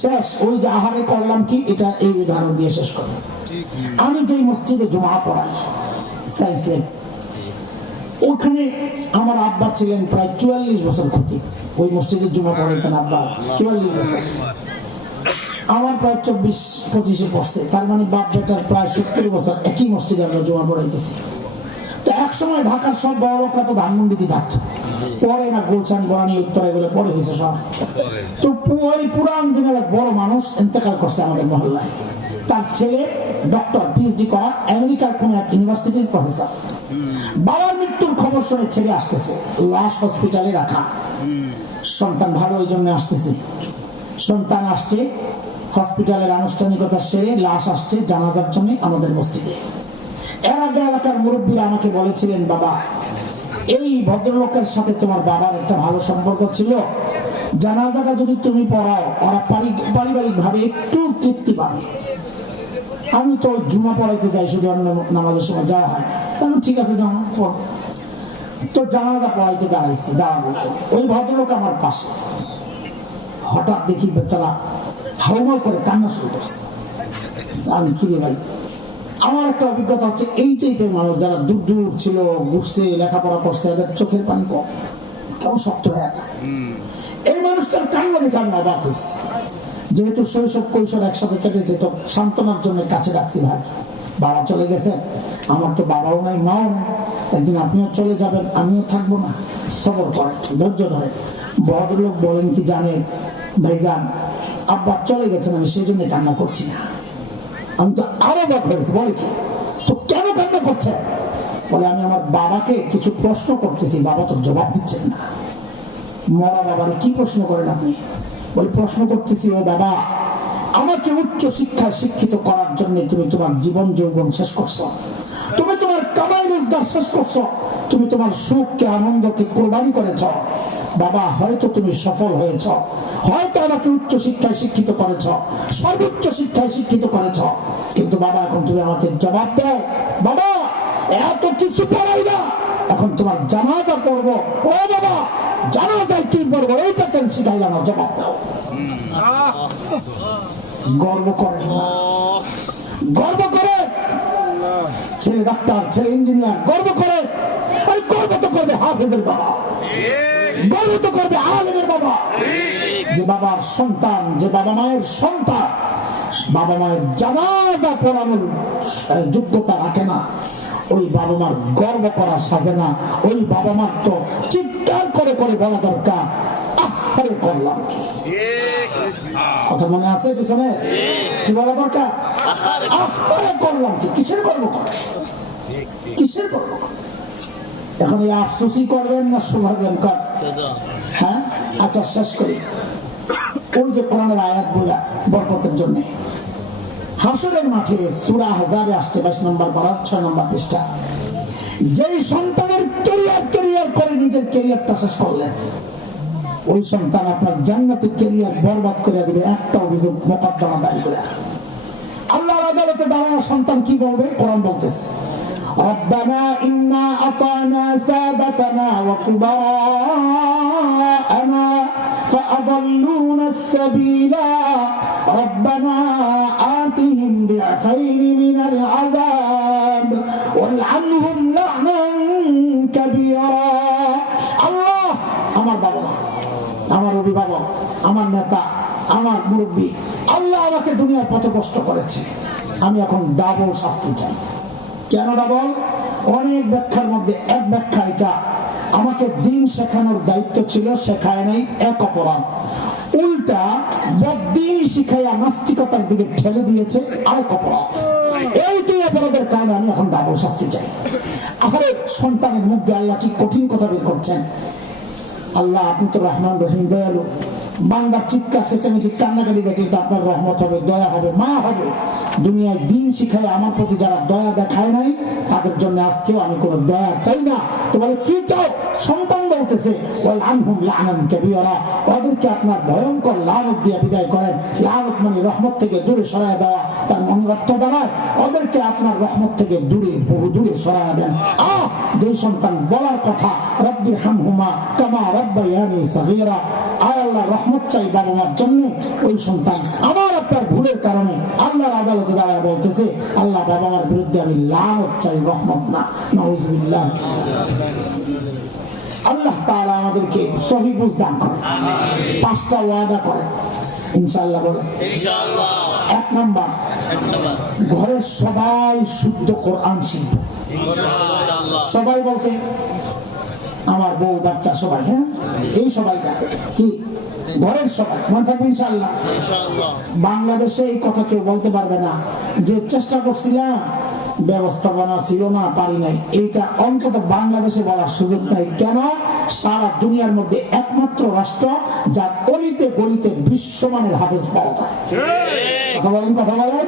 শেষ ওই যে আহারে করলাম কি, এটা এই উদাহরণ দিয়ে শেষ করব। আমি যেই মসজিদে জুমা পড়াই, সাইন্স ল্যাব, ওখানে আমার আব্বা ছিলেন প্রায় 44 বছর খতিব। ওই মসজিদে জুমা পড়াইতেন আব্বা 44 বছর। আমার প্রায় 24-25 পড়ছে, তার মানে বাপ বেটার প্রায় 70 বছর একই মসজিদে আমরা জুমা পড়াইতেছি। তো এক সময় ঢাকার সব বড় লোকরা তো ধানমন্ডিতে থাকতো, পরে না গুলশান, বনানী, উত্তরা এগুলো পরে হয়েছে সব। তো ওই পুরান দিনের এক বড় মানুষ ইন্তেকাল করছে আমাদের মহল্লায়। তার ছেলে ডক্টর, পিএইচডি করা, আমেরিকার কোন এক ইউনিভার্সিটির প্রফেসর। বাবার মৃত্যুর খবর শুনে ছেলে আসতেছে, লাশ হসপিটালে রাখা, সন্তান ভালো ওই জন্য আসতেছে। সন্তান আসছে, হসপিটালের আনুষ্ঠানিকতা সেরে লাশ আসছে জানাজার জন্য আমাদের মসজিদে। এর আগে এলাকার মুরব্বীরা আমাকে বলেছিলেন, বাবা এই ভদ্রলোকের সাথে তোমার বাবার একটা ভালো সম্পর্ক ছিল, জানাজাটা যদি তুমি পড়াও ওরা পারিবারিক ভাবে একটু তৃপ্তি পাবে। আমি তো জুমা পড়াইতে যাই, শুধু নামাজের সময় যাওয়া হয়। তাহলে ঠিক আছে জামা পড়। তো জানাজা পড়াইতে দাঁড়াবো, ওই ভদ্রলোক আমার পাশে। হঠাৎ দেখি বেচারা হাউমাউ করে কান্না শুরু করছে। আমি কি রে ভাই, আমার একটা অভিজ্ঞতা হচ্ছে এই টাইপের মানুষ যারা দূর দূর ছিল, ঘুরছে, লেখাপড়া করছে, এদের চোখের পানি কম, কেমন শক্ত হয়ে যায়। এই মানুষটার কান্না দেখে আমি অবাক হয়েছি। যেহেতু শৈশব কৈশোর একসাথে কেটেছে, তো সান্ত্বনার জন্য কাছে রাখছি, ভাই বাবা চলে গেছে, আমার তো বাবাও নাই মাও নাই, একদিন আপনিও চলে যাবেন, আমিও থাকবো না, সবর করেন, ধৈর্য ধরেন। ভদ্রলোক বলেন কি জানেন ভাইজান, আব্বা চলে গেছেন, আমি সেই জন্য কান্না করছি না। আমি তো আরো অবাক হয়েছি, বলে কি তো কেন কান্না করছে? বলে আমি আমার বাবাকে কিছু প্রশ্ন করতেছি, বাবা তো জবাব দিচ্ছেন না। মরা বাবারে কি প্রশ্ন করেন আপনি? বলে প্রশ্ন করতেছি, ও বাবা আমাকে উচ্চ শিক্ষায় শিক্ষিত করার জন্য তুমি তোমার জীবন যৌবন শেষ করছো, তুমি তোমার কামাই রোজগার শেষ করছো, তুমি তোমার সুখকে আনন্দকে কোরবানি করেছ। বাবা হয়তো তুমি সফল হয়েছ, হয়তো আমাকে উচ্চ শিক্ষায় শিক্ষিত করেছ, সর্বোচ্চ শিক্ষায় শিক্ষিত করেছ, কিন্তু বাবা এখন তুমি আমাকে জবাব দাও। বাবা এত কিছু পড়াই না, এখন তোমার জানাজা পড়বো। ও বাবা জানাজায় কি পড়বো এইটা কেন শিখাইলাম না, জবাব দাও। গর্ব করে না, গর্ব করে ছেলে ডাক্তার, ছেলে ইঞ্জিনিয়ার, গর্ব করে। ওই গর্ব তো করবে হাফেজের বাবা, গর্ব তো করবে আলেমের বাবা। যে বাবার সন্তান, যে বাবা মায়ের সন্তান বাবা মায়ের জানাজা পড়ানোর যোগ্যতা রাখে না, ওই বাবা মার গর্ব করা সাজে না। ওই বাবা মার তো চিৎকার করে করে বলা দরকার, আহারে করলাম কি। কথা মনে আছে পিছনে কি বলা দরকার? আহারে করলাম কি। কিসের গর্ব করে, কিসের গর্ব করে? এখন এই আফসোসই করবেন না শুধাবেন? হ্যাঁ আচ্ছা শেষ করি। ওই যে কোরআনের আয়াত বলা বরকতের জন্য, হাসরের মাঠে সূরা আহজাবে আসছে 22 নম্বর পারা 6 নম্বর পৃষ্ঠা। যেই সন্তানের ক্যারিয়ার করে নিজের ক্যারিয়ারটা শেষ করলেন, ওই সন্তান আপনার জান্নাতের ক্যারিয়ার বরবাদ করে দিবে। একটা অভিযোগ মোকদ্দমা দায়ের করে আল্লাহর আদালতে দাঁড়ায় সন্তান কি বলবে? কোরআন বলতেছে, রব্বানা ইন্না আতানা সাদাতানা ওয়া কুবারানা فأضلونا السبيل ربنا آتهم ضعفين من العذاب والعنهم لعنا كبيرا। আল্লাহ আমার বাবা, আমার অভিভাবক, আমার নেতা, আমার মুরব্বী, আল্লাহ আমাকে দুনিয়ার পথে কষ্ট করেছে, আমি এখন ডাবল শাস্তি চাই। কেন ডাবল? অনেক ব্যাখ্যার মধ্যে এক ব্যাখ্যা এটা, আমাকে দিন শেখানোর দায়িত্ব ছিল, শেখায় নাই, এক অপরাধ। উল্টা বদ্দিন শিখাইয়া নাস্তিকতার দিকে ঠেলে দিয়েছে, আরেক অপরাধ। এই দুই অপরাধের কারণে আমি এখন ডাবল শাস্তি চাই। আরে সন্তানের মুখ দিয়ে আল্লাহ কি কঠিন কথা বের করছেন। আল্লাহ আপনি তো রহমান রহিম, দয়ালু। বান্দার চিৎকার চেঁচামেচি কান্নাকাটি দেখলে তো আপনার রহমত হবে, দয়া হবে, মায়া হবে। দুনিয়ায় দিন শিখায় আমার প্রতি যারা দয়া দেখায় নাই, তাদের জন্য আজকেও আমি কোনো দয়া চাই না। তো বলে কি চাও? সন্তান বলতেছে ওয়াল আনহুম লানান কাবীরা, ওদেরকে আপনার ভয়ঙ্কর লানত দিয়ে বিদায় করেন। লানত মানে রহমত থেকে দূরে সরায় দেওয়া, তার মনের অর্থ দাঁড়ায় ওদেরকে আপনার রহমত থেকে দূরে, বহু দূরে সরায় দেন। যে সন্তান বলার কথা রব্বি হামহুমা কামা রাব্বায়ানি সগীরা, আয় আল্লাহ রহমত চাই বাবা মার জন্য, ওই সন্তান আমার আপনার ভুলের কারণে আল্লাহর আদালতে দাঁড়ায় বলতেছে আল্লাহ বাবা মার বিরুদ্ধে আমি লানত চাই, রহমত না। নাউযুবিল্লাহ। আল্লাহ তাআলা আমাদেরকে সহিহ বুঝ দান করেন, পাঁচটা ওয়াদা করেন ইনশাআল্লাহ। বলে ইনশাআল্লাহ। এক নাম্বার, ঘরের সবাই শুদ্ধ কোরআন শিখবে। সবাই বলতে আমার বউ বাচ্চা সবাই, হ্যাঁ এই সবাইটা কি ঘরের সবাই মনে থাকবে ইনশাআল্লাহ। বাংলাদেশে এই কথা কেউ বলতে পারবে না যে চেষ্টা করছিলাম, ব্যবস্থাপনা ছিল না, পারি নাই। এইটা অন্তত বাংলাদেশে বলার সুযোগ নাই। কেন? সারা দুনিয়ার মধ্যে একমাত্র রাষ্ট্র যার অলিতে গলিতে বিশ্বমানের হাফেজ পাওয়া যায়। কথা বলেন, কথা বলেন।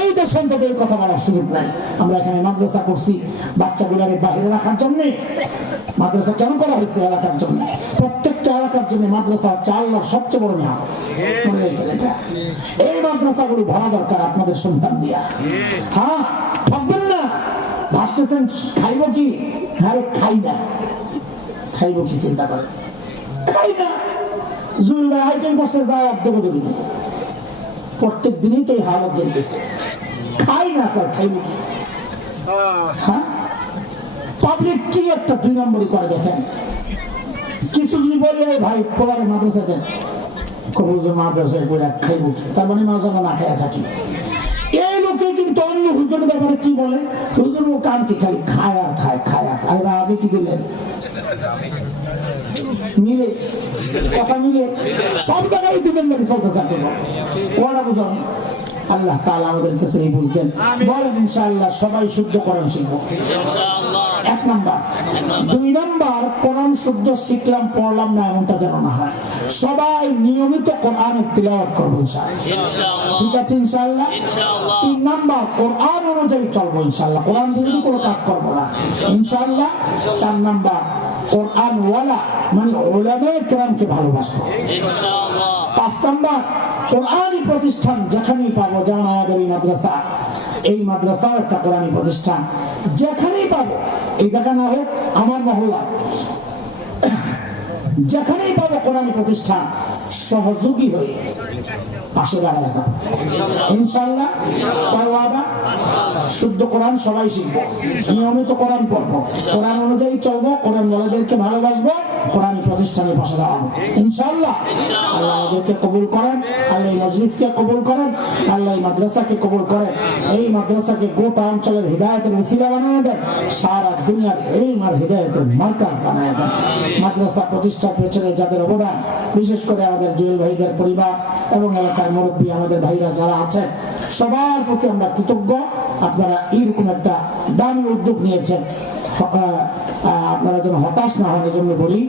এই দেশ অন্তত এই কথা বলার সুযোগ নাই। আমরা এখানে মাদ্রাসা করছি বাচ্চাগুলাকে বাইরে রাখার জন্য। মাদ্রাসা কেন করা হয়েছে? এলাকার জন্য। প্রত্যেকটা এলাকার জন্য মাদ্রাসা হচ্ছে আল্লাহর সবচেয়ে বড় নিয়ামত। মনে রেখে এটা, এই মাদ্রাসাগুলো ভরা দরকার আপনাদের সন্তান দিয়া। হ্যাঁ থাকবেন না। ভাবতেছেন খাইব কি? আরে খাই না। খাইব কি চিন্তা করেন? খাই না। জুয়েল ভাই আইটেম করছে, যাও দেবো দেবো। প্রত্যেক দিনই তো এই হালত যাইতেছে। খাই না, খাইব কি? হ্যাঁ পাবলিক কি একটা দুই নম্বরই করে দেখেন। কিছু যদি বলে ভাই পোলারে মাদ্রাসা দেন, কবুজের মাদ্রাসায় বলে খাইব কি, তার মানে মাদ্রাসা না খাইয়া থাকি। এই লোকে কিন্তু অন্য হুজুরের ব্যাপারে কি বলে? হুজুর ও কান কি খালি খায় আর খায়, খায় আর খায়। আগে কি দিলেন? মিলে কথা মিলে সব জায়গায় দুই নম্বরই চলতেছে। ওরা বুঝান। আল্লাহ তাআলা আমাদেরকে সেই বুঝতেন। বলেন ইনশাআল্লাহ সবাই শুদ্ধ কোরআন শিখবো। এক নাম্বার। দুই নাম্বার, কোরআন শুদ্ধ শিখলাম পড়লাম না এমনটা যেন না হয়। সবাই নিয়মিত কোরআনের তিলাওয়াত করবো ইনশাআল্লাহ, ঠিক আছে ইনশাআল্লাহ। 3 নাম্বার, কোরআন অনুযায়ী চলবো ইনশাআল্লাহ, কোরআন বিরোধী কোনো কাজ করবো না ইনশাআল্লাহ। 4 নাম্বার, কোরআন ওয়ালা মানে উলামায়ে কেরামকে ভালোবাসবো ইনশাআল্লাহ। 5 নাম্বার, কোরআনী প্রতিষ্ঠান যেখানেই পাবো, যেমন আমাদের এই মাদ্রাসাও একটা কোরআনী প্রতিষ্ঠান, যেখানেই পাবো, এই জায়গা না হোক আমার মহল্লায়, যেখানেই পাবো কোরআনী প্রতিষ্ঠান সহযোগী হয়ে পাশে দাঁড়ায় যাবো ইনশাআল্লাহ। ওয়াদা, শুদ্ধ কোরআন সবাই শিখবো, নিয়মিত কোরআন পড়বো, কোরআন অনুযায়ী চলবো, কোরআন ওয়ালাদেরকে ভালোবাসবো, কোরআনী প্রতিষ্ঠানের পাশে দাঁড়াবো ইনশাআল্লাহ। আল্লাহ আমাদেরকে কবুল করেন, আল্লাহ এই মজলিসকে কবুল করেন, আল্লাহ এই মাদ্রাসাকে কবুল করেন, এই মাদ্রাসাকে গোটা অঞ্চলের হিদায়াতের ওসিলা বানিয়ে দেন, সারা দুনিয়ার ইলম আর হিদায়াতের মার্কাজ বানিয়ে দেন। মাদ্রাসা প্রতিষ্ঠার পেছনে যাদের অবদান, বিশেষ করে আমাদের জুয়েল ভাইদের পরিবার এবং এলাকার মুরব্বী আমাদের ভাইরা যারা আছেন, সবার প্রতি আমরা কৃতজ্ঞ। আপনারা এইরকম একটা দামি উদ্যোগ নিয়েছেন, আপনারা যেন হতাশ না হন, এজন্য বলি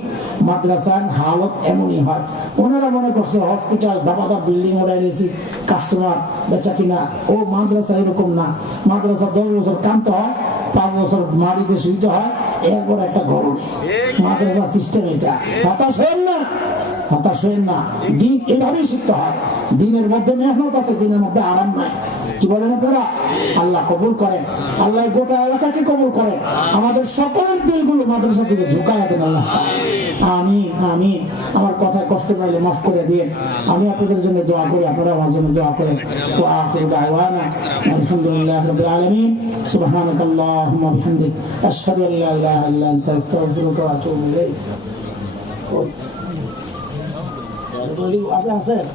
মাদ্রাসার হালত এমনই হয়। ওনারা মনে করছে হসপিটাল দাবাদা বিল্ডিং ওরা এনেছি, কাস্টমার বেচা কিনা, ও মাদ্রাসা এরকম না। মাদ্রাসা 10 বছর কানতে হয়, 5 বছর মাটিতে শুইতে হয়, এরপর একটা ঘর উঠে। মাদ্রাসা সিস্টেম এটা। হতাশ হন না, হতাশ হন না, দিন এভাবেই শিখতে হয়। দিনের মধ্যে মেহনত আছে, দিনের মধ্যে আরাম নাই। কি বলেন আপনারা? আল্লাহ কবুল করেন, আল্লাহ গোটা এলাকাকে কবুল করেন, আমাদের সকলের দিলগুলো মাদ্রাসার দিকে ঝুঁকায় দেন আল্লাহ। আমিন আমিন। আমার কথায় কষ্ট পাইলে মাফ করে দিন। আমি আপনাদের জন্য দোয়া করি, আপনারা আমার জন্য দোয়া করেন। ওয়া আখিরু দাওয়ানা আলহামদুলিল্লাহি রাব্বিল আলামিন। সুবহানাকাল্লাহুম্মা বিহামদিক আশহাদু আল্লা ইলাহা ইল্লা আনতা আস্তাগফিরুকা ওয়া আতুবু ইলাইক। আপনি আছেন?